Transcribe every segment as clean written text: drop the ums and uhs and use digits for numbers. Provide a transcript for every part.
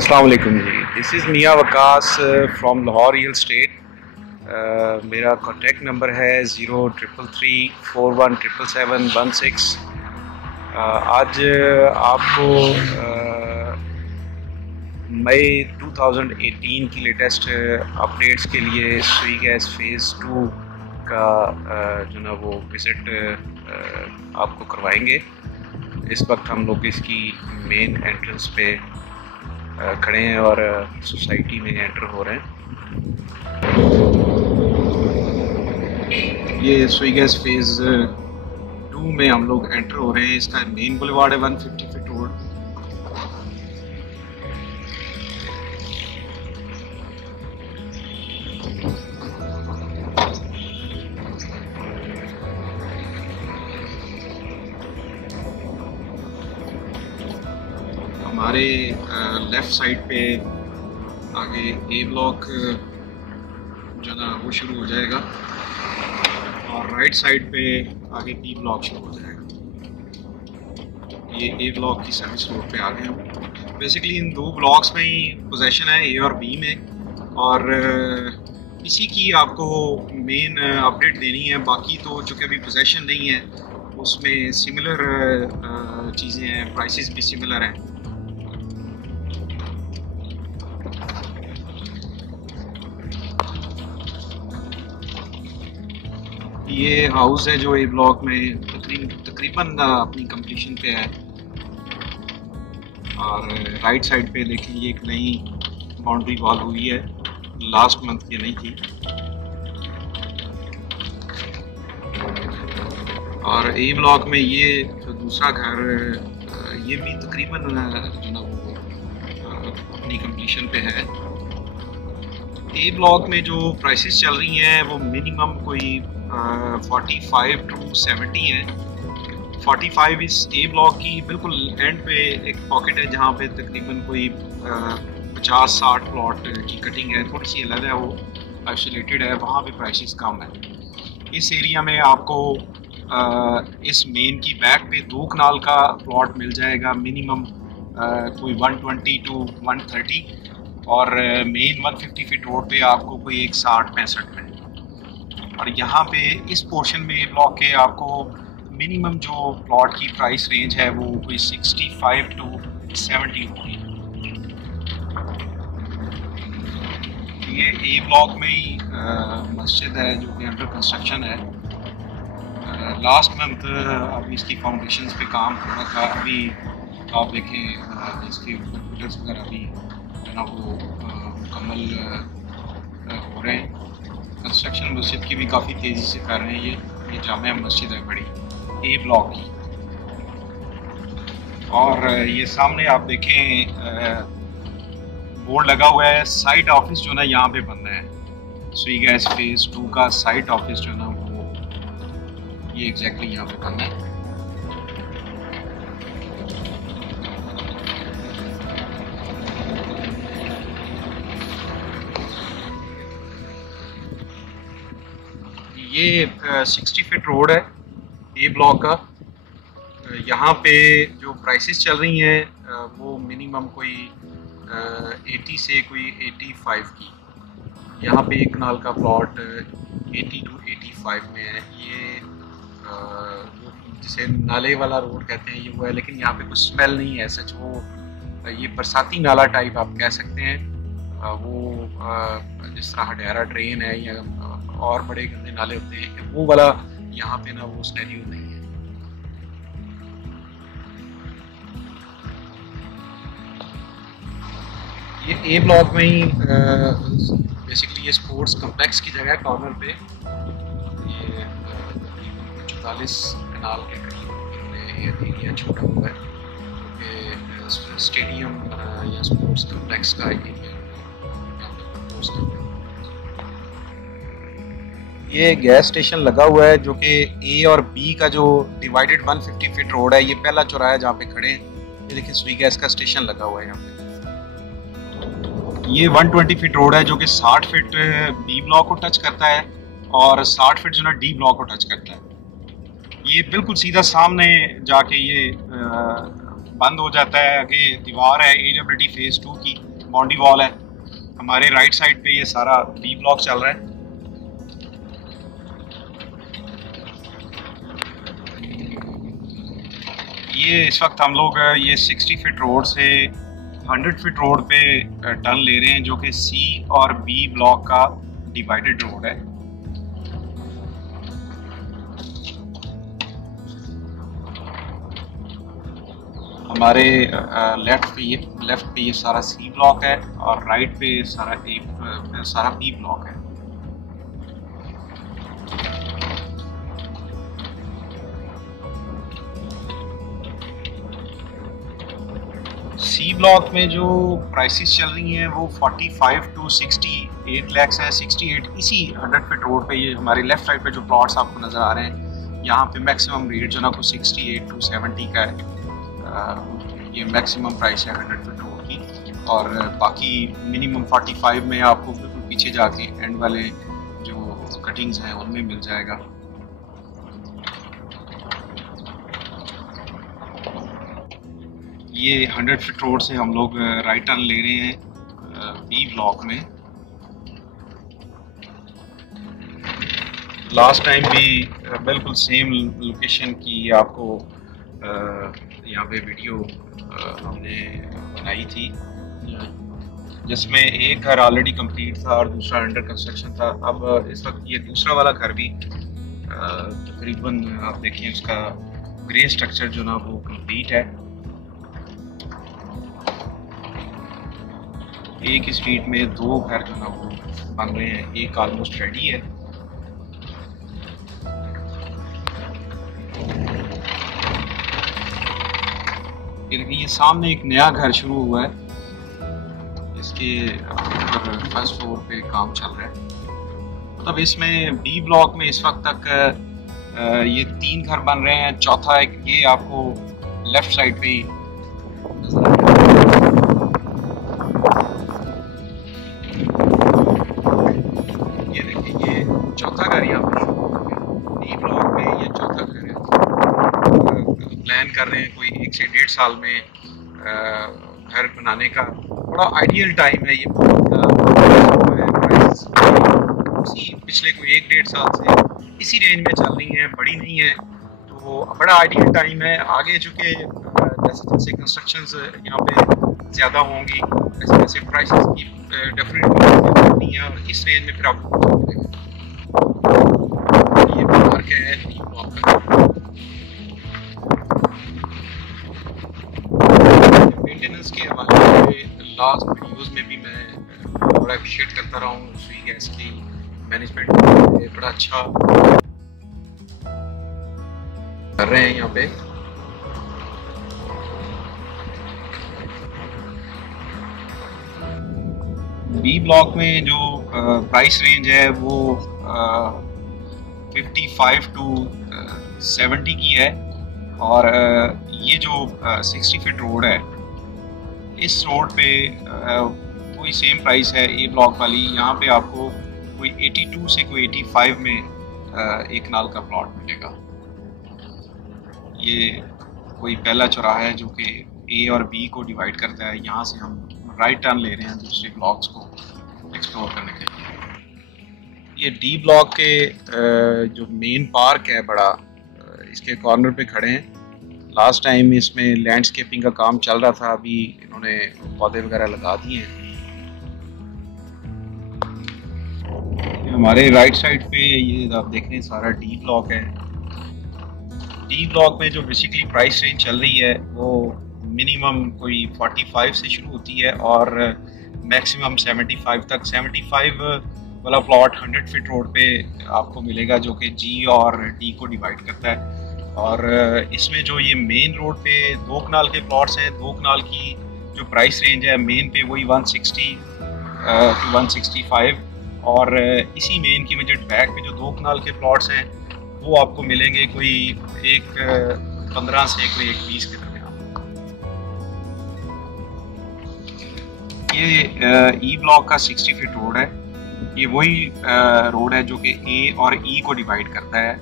अस्सलाम वालेकुम जी। This is मियाँ Waqas from Lahore real estate. मेरा कॉन्टेक्ट नंबर है 033341777716। आज आपको मई 2018 की लेटेस्ट अपडेट्स के लिए सुई गैस फ़ेज़ 2 का जो ना वो विज़िट आपको करवाएंगे। इस वक्त हम लोग इसकी मेन एंट्रेंस पे खड़े हैं और सोसाइटी में एंटर हो रहे हैं। ये सुई गैस फेज़ 2 में हम लोग एंटर हो रहे हैं। इसका मेन बुलेवार्ड है 150 फीट रोड। हमारे लेफ़्ट साइड पे आगे ए ब्लॉक जो ना वो शुरू हो जाएगा और राइट साइड पे आगे बी ब्लॉक शुरू हो जाएगा। ये ए ब्लॉक की सर्विस रोड पे आ गए हम। बेसिकली इन दो ब्लॉक्स में ही पोजेशन है, ए और बी में, और इसी की आपको मेन अपडेट देनी है। बाकी तो चूँकि अभी पोजेशन नहीं है उसमें सिमिलर चीज़ें हैं, प्राइसेस भी सिमिलर हैं। ये हाउस है जो ए ब्लॉक में तकरीबन अपनी कंप्लीशन पे है। और राइट साइड पे देखें, ये एक नई बाउंड्री वॉल हुई है, लास्ट मंथ ये नहीं थी। और ए ब्लॉक में ये जो दूसरा घर, ये भी तकरीबन जो ना वो अपनी कंप्लीशन पे है। ए ब्लॉक में जो प्राइसेस चल रही हैं वो मिनिमम कोई 45 टू 70 है। 45 इस ए ब्लॉक की बिल्कुल एंड पे एक पॉकेट है जहाँ पे तकरीबन कोई 50-60 प्लॉट की कटिंग है, थोड़ी सी अलग है, वो आइसोलेटेड है, वहाँ पे प्राइसेस कम है। इस एरिया में आपको इस मेन की बैक पे 2 कनाल का प्लॉट मिल जाएगा, मिनिमम कोई 120 टू 130, और मेन 150 फीट रोड पे आपको कोई 160-65 में। और यहाँ पे इस पोर्शन में ब्लॉक के आपको मिनिमम जो प्लॉट की प्राइस रेंज है वो कोई 65 टू 70 होगी। ये ए ब्लॉक में ही मस्जिद है जो कि अंडर कंस्ट्रक्शन है। लास्ट मंथ अभी इसकी फाउंडेशंस पे काम हो रहा था। अभी आप देखें इसके पिलर्स वगैरह अभी जो ना वो मुकम्मल हो रहे हैं। कंस्ट्रक्शन मस्जिद की भी काफ़ी तेज़ी से कर रहे हैं। ये जामिया मस्जिद है बड़ी, ए ब्लॉक की। और ये सामने आप देखें बोर्ड लगा हुआ है, साइट ऑफिस जो ना यहाँ पे बन रहा है। सुई गैस फेज़ 2 का साइट ऑफिस जो ना वो ये एग्जैक्टली यहाँ पे बन रहा है। ये 60 फीट रोड है ए ब्लॉक का। यहाँ पे जो प्राइसेस चल रही हैं वो मिनिमम कोई 80 से कोई 85 की। यहाँ पे 1 कनाल का प्लॉट 80 टू 85 में है। ये जिसे नाले वाला रोड कहते हैं ये वो है, लेकिन यहाँ पे कुछ स्मेल नहीं है सच। वो ये बरसाती नाला टाइप आप कह सकते हैं। वो जिस तरह हडियारा ड्रेन है या और बड़े गंदे नाले होते हैं, वो वाला यहाँ पे ना वो स्टेरियो नहीं है। ये ए ब्लॉक में ही बेसिकली ये स्पोर्ट्स कॉम्प्लेक्स की जगह है कॉर्नर पे। ये 44 कनाल के करीब एरिया छोटा हुआ है, क्योंकि स्टेडियम या स्पोर्ट्स कॉम्प्लेक्स का एरिया यहाँ पे प्रपोज कर रहे हैं। ये गैस स्टेशन लगा हुआ है जो कि ए और बी का जो डिवाइडेड 150 फीट रोड है, ये पहला चौराहा जहाँ पे खड़े हैं। ये देखिए सुई गैस का स्टेशन लगा हुआ है यहाँ पे। ये 120 फीट रोड है जो कि 60 फीट बी ब्लॉक को टच करता है और 60 फीट जो ना डी ब्लॉक को टच करता है। ये बिल्कुल सीधा सामने जाके ये बंद हो जाता है। आगे दीवार है AWD फेज़ 2 की, बाउंड्री वॉल है। हमारे राइट साइड पे ये सारा बी ब्लॉक चल रहा है। ये इस वक्त हम लोग ये 60 फीट रोड से 100 फीट रोड पे टर्न ले रहे हैं, जो कि सी और बी ब्लॉक का डिवाइडेड रोड है। हमारे लेफ्ट पे ये सारा सी ब्लॉक है और राइट पे सारा बी ब्लॉक है। सी ब्लॉक में जो प्राइसेस चल रही हैं वो 45 टू 68 लाख है। 68 इसी 100 फीट रोड पे, ये हमारे लेफ्ट साइड पे जो प्लॉट्स आपको नज़र आ रहे हैं, यहाँ पे मैक्सिमम रेट जो ना को 68 टू 70 का है। ये मैक्सिमम प्राइस है 100 फीट रोड की, और बाकी मिनिमम 45 में आपको बिल्कुल पीछे जाके एंड वाले जो कटिंग्स हैं उनमें मिल जाएगा। ये 100 फीट रोड से हम लोग राइट टर्न ले रहे हैं बी ब्लॉक में। लास्ट टाइम भी बिल्कुल सेम लोकेशन की आपको यहाँ पे वीडियो हमने बनाई थी, जिसमें एक घर ऑलरेडी कंप्लीट था और दूसरा अंडर कंस्ट्रक्शन था। अब इस वक्त ये दूसरा वाला घर भी तकरीबन आप देखिए उसका ग्रे स्ट्रक्चर जो ना वो कंप्लीट है। एक स्ट्रीट में 2 घर जो ना वो बन रहे हैं, एक ऑलमोस्ट रेडी है। ये सामने एक नया घर शुरू हुआ है, इसके ऊपर फर्स्ट फ्लोर पे काम चल रहा है। मतलब इसमें बी ब्लॉक में इस वक्त तक ये 3 घर बन रहे हैं, चौथा एक ये आपको लेफ्ट साइड पे नजर आ रहा है। ये देखिए ये चौथा घर यहाँ पे बी ब्लॉक में, ये चौथा घर है। प्लान कर रहे हैं कोई 1 से 1.5 साल में घर बनाने का। बड़ा आइडियल टाइम है ये। पिछले कोई 1-1.5 साल से इसी रेंज में चल रही हैं, बड़ी नहीं है, तो बड़ा आइडियल टाइम है। आगे चूँकि जैसे जैसे कंस्ट्रक्शंस यहाँ पे ज़्यादा होंगी, ऐसे ऐसे प्राइसेस की डेफिनेटली है, और इस रेंज में फिर आपको मिलेगा। ये पार्क है मेंटेनेंस के हवाले से लास्ट वीडियोस में भी मैं बड़ा अप्रिशिएट करता रहा हूँ। स्वी गैस की मैनेजमेंट बड़ा अच्छा कर रहे हैं यहाँ पे। बी ब्लॉक में जो प्राइस रेंज है वो 55 टू 70 की है, और ये जो 60 फीट रोड है, इस रोड पे कोई सेम प्राइस है ए ब्लॉक वाली। यहाँ पे आपको कोई 82 से कोई 85 में एक नाल का प्लॉट मिलेगा। ये कोई पहला चौराहा है जो कि ए और बी को डिवाइड करता है। यहाँ से हम राइट टर्न ले रहे हैं दूसरे ब्लॉक्स को एक्सप्लोर करने के लिए। ये डी ब्लॉक के जो मेन पार्क है बड़ा, इसके कॉर्नर पे खड़े हैं। लास्ट टाइम इसमें लैंडस्केपिंग का काम चल रहा था, अभी इन्होंने पौधे वगैरह लगा दिए हैं। हमारे राइट साइड पे ये आप देख रहे हैं सारा डी ब्लॉक है। डी ब्लॉक में जो बेसिकली प्राइस रेंज चल रही है वो मिनिमम कोई 45 से शुरू होती है और मैक्सिमम 75 तक। 75 वाला प्लॉट 100 फीट रोड पे आपको मिलेगा, जो कि जी और डी को डिवाइड करता है। और इसमें जो ये मेन रोड पे 2 कनाल के प्लॉट्स हैं, 2 कनाल की जो प्राइस रेंज है मेन पे वही 160 टू 165, और इसी मेन की बजट बैक पे जो 2 कनाल के प्लॉट्स हैं वो आपको मिलेंगे कोई 15 से कोई 20 के दरमियान। ये ई ब्लॉक का 60 फीट रोड है। ये वही रोड है जो कि ए और ई को डिवाइड करता है।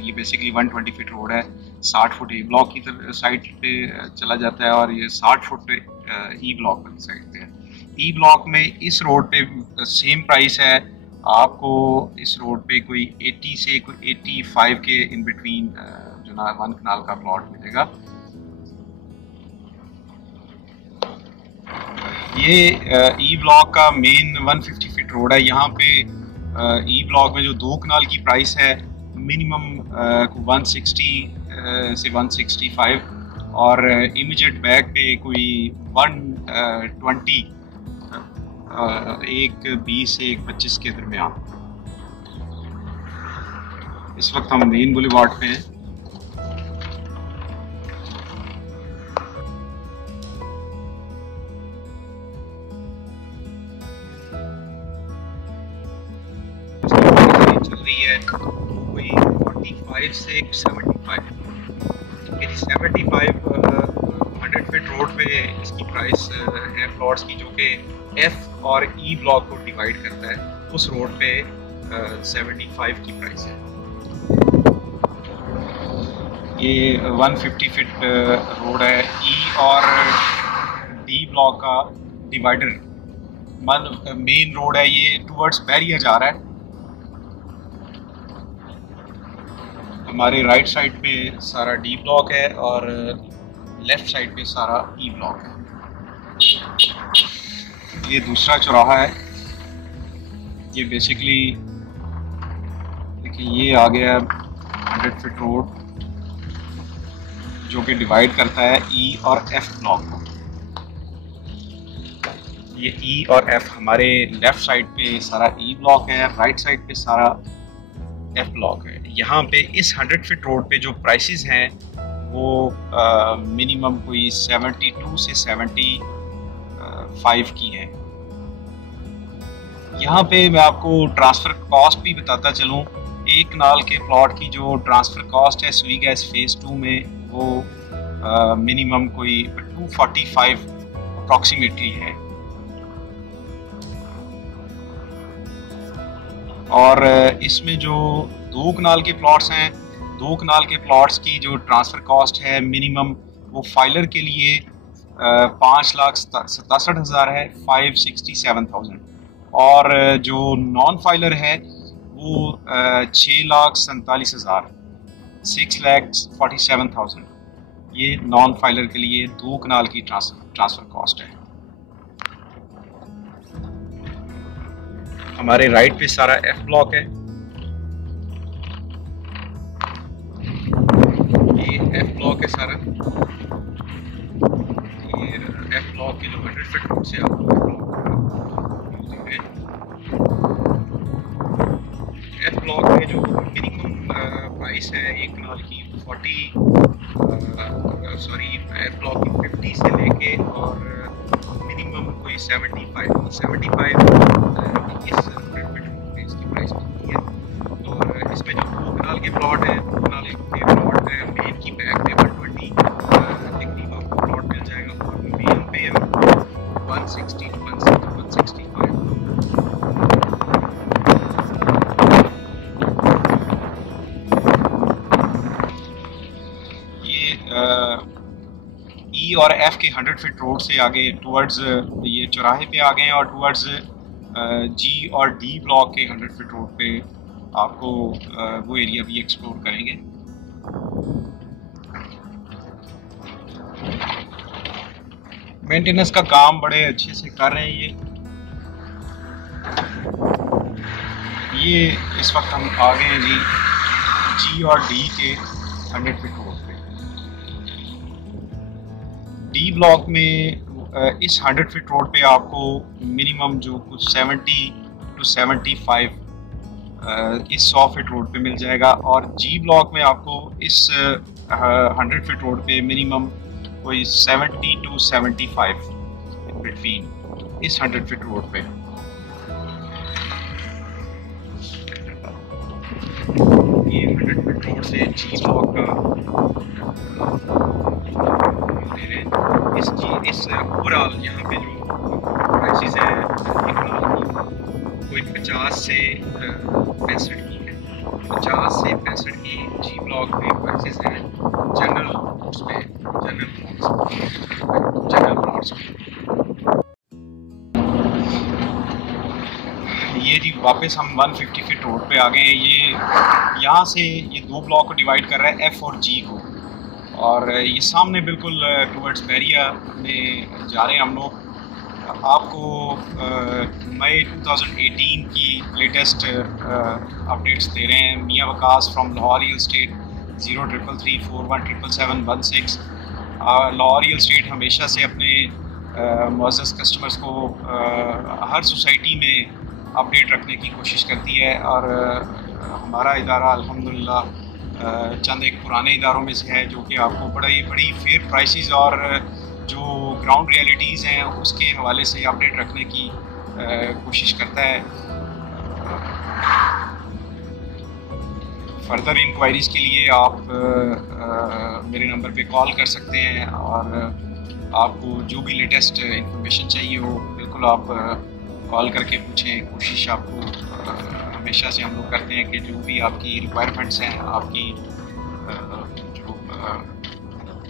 ये बेसिकली 120 फीट रोड है। 60 फुट ए ब्लॉक की साइड पे चला जाता है और ये 60 फुट पे ई ब्लॉक वाली साइड पे है। ई ब्लॉक में इस रोड पे सेम प्राइस है, आपको इस रोड पे कोई 80 से कोई 85 के इन बिटवीन जो ना 1 कनाल का प्लॉट मिलेगा। ये ई ब्लॉक का मेन 150 फीट रोड है। यहाँ पे ई ब्लॉक में जो 2 कनाल की प्राइस है मिनिमम 160 से 165 और इमीडिएट बैक पे कोई 120 एक 20 से एक 25 के दरमियान। इस वक्त हम मेन बुलेवार्ड पे हैं। चल रही है कोई 45 से 75, 75 100 फीट रोड पे इसकी प्राइस है प्लॉट्स की, जो कि एफ और ई ब्लॉक को डिवाइड करता है। उस रोड पे 75 की प्राइस है। ये 150 फीट रोड है। ई और डी ब्लॉक का डिवाइडर मेन रोड है। ये टुवर्ड्स बैरियर जा रहा है। हमारे राइट साइड पे सारा डी ब्लॉक है और लेफ्ट साइड पे सारा ई ब्लॉक है। ये दूसरा चौराहा है। ये बेसिकली देखिए ये आ गया 100 फीट रोड जो कि डिवाइड करता है ई और एफ ब्लॉक को। ये ई और एफ हमारे लेफ्ट साइड पे सारा ई ब्लॉक है, राइट साइड पे सारा एफ ब्लॉक है। यहाँ पे इस 100 फीट रोड पे जो प्राइसेस हैं वो मिनिमम कोई 72 से 75 की हैं। यहाँ पे मैं आपको ट्रांसफ़र कॉस्ट भी बताता चलूँ। 1 कनाल के प्लॉट की जो ट्रांसफ़र कॉस्ट है सुई गैस फेज़ 2 में वो मिनिमम कोई 245 अप्रॉक्सीमेटली है। और इसमें जो 2 कनाल के प्लॉट्स हैं, 2 कनाल के प्लॉट्स की जो ट्रांसफ़र कॉस्ट है मिनिमम वो फाइलर के लिए 5,67,000 है, 567,000। और जो नॉन फाइलर है वो 6,47,000, 6,47,000। ये नॉन फाइलर के लिए 2 कनाल की ट्रांसफ़र कॉस्ट है। हमारे राइट पे सारा एफ ब्लॉक है। ये एफ ब्लॉक है सारा। ये एफ ब्लॉक के जो 100 फीट रोड से आपको एफ ब्लॉक में जो मिनिमम प्राइस है 1 कनाल की 40 एफ ब्लॉक की 50 से लेके और मिनिमम कोई 75 इस 100 फीट रोड पे इसकी प्राइस होती है। और इसमें जो 2 कनाल के प्लॉट हैं, 2 कनाल के प्लॉट मेन की बैक पे 120 तकरीबन आपको प्लॉट मिल जाएगा और मेन पे 160 165। ई और एफ के 100 फीट रोड से आगे टुवर्ड्स ये चौराहे पे आ गए हैं और टुवर्ड्स जी और डी ब्लॉक के 100 फीट रोड पे आपको वो एरिया भी एक्सप्लोर करेंगे। मेंटेनेंस का काम बड़े अच्छे से कर रहे हैं ये इस वक्त हम आ गए हैं जी और डी के 100 फीट रोड पे। डी ब्लॉक में इस 100 फीट रोड पे आपको मिनिमम जो कुछ 70 to 75 इस 100 फीट रोड पे मिल जाएगा और जी ब्लॉक में आपको इस 100 फीट रोड पे मिनिमम कोई 70 to 75 बिटवीन इस 100 फीट रोड पे। ये 100 फीट रोड से जी ब्लॉक का इस ओवरऑल यहाँ पे जो प्राइसेस हैं कोई 50 से 65 की है। 50 से 65 की जी ब्लॉक पे प्राइसेस हैं जनरल प्लॉट्स पे। वापस हम 150 फीट रोड पे आ गए हैं। ये यहाँ से ये दो ब्लॉक को डिवाइड कर रहा है, एफ़ और जी को, और ये सामने बिल्कुल टूवर्ड्स बैरिया में जा रहे हैं हम लोग। आपको मई 2018 की लेटेस्ट अपडेट्स दे रहे हैं। मियाँ Waqas from Lahore real estate 0334177716। Lahore real estate हमेशा से अपने मुअज़्ज़ज़ कस्टमर्स को हर सोसाइटी में अपडेट रखने की कोशिश करती है, और हमारा इदारा अल्हम्दुलिल्लाह चंद एक पुराने इदारों में से है जो कि आपको बड़ी फेयर प्राइसेस और जो ग्राउंड रियलिटीज़ हैं उसके हवाले से अपडेट रखने की कोशिश करता है। फर्दर इंक्वायरीज़ के लिए आप मेरे नंबर पे कॉल कर सकते हैं, और आपको जो भी लेटेस्ट इंफॉर्मेशन चाहिए हो बिल्कुल आप कॉल करके पूछें। कोशिश आपको हमेशा से हम लोग करते हैं कि जो भी आपकी रिक्वायरमेंट्स हैं, आपकी जो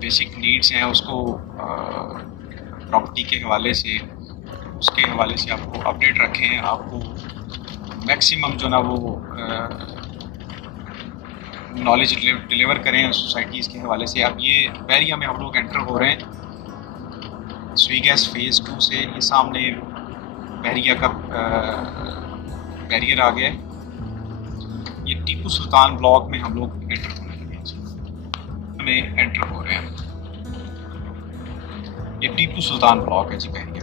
बेसिक नीड्स हैं उसको प्रॉपर्टी के हवाले से आपको अपडेट रखें। आपको मैक्सिमम जो ना वो नॉलेज डिलीवर करें सोसाइटीज़ के हवाले से। अब ये बैरिया में हम लोग एंटर हो रहे हैं स्वी गैस फेज़ 2 से। ये सामने बैरिया का बैरियर आ गया है। ये टीपू सुल्तान ब्लॉक में हम लोग एंटर हो रहे हैं। ये टीपू सुल्तान ब्लॉक है जी बैरिया।